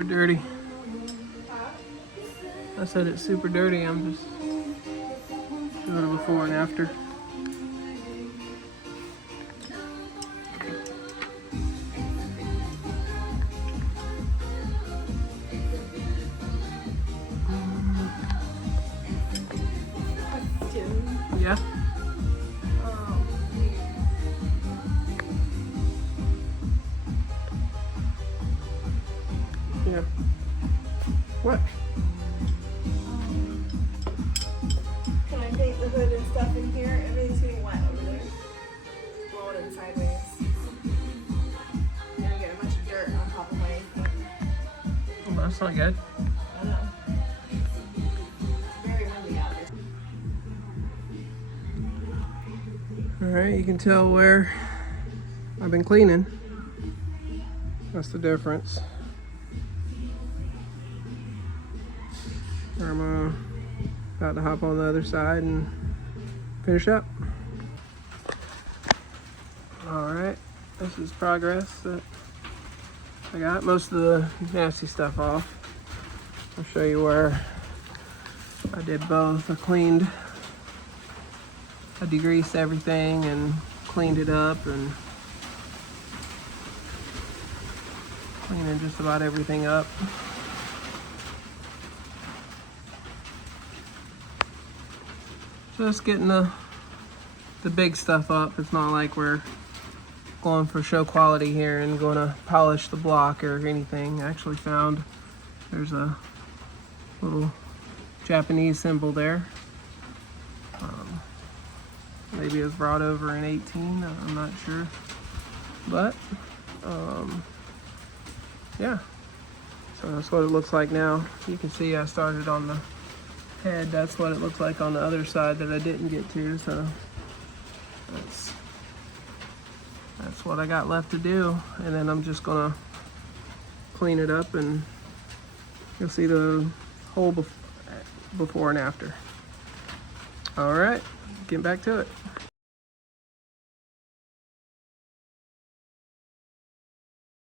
super dirty. I said it's super dirty. I'm just doing it before and after. Yeah. Yeah. What? Can I paint the hood and stuff in here? Everything's getting wet over there. Blowing it sideways. I'm gonna get a bunch of dirt on top of my thing. Well, that's not good. I know. It's very windy out here. Alright, you can tell where I've been cleaning. That's the difference. I'm about to hop on the other side and finish up. Alright, this is progress that I got most of the nasty stuff off. I'll show you where I did both. I degreased everything and cleaned it up and cleaning just about everything up. Just getting the big stuff up. It's not like we're going for show quality here and going to polish the block or anything. I actually found there's a little Japanese symbol there. Maybe it was brought over in 18, I'm not sure. But, yeah. So that's what it looks like now. You can see I started on the head. That's what it looks like on the other side that I didn't get to. So that's what I got left to do. And then I'm just gonna clean it up and you'll see the whole before and after. All right, getting back to it.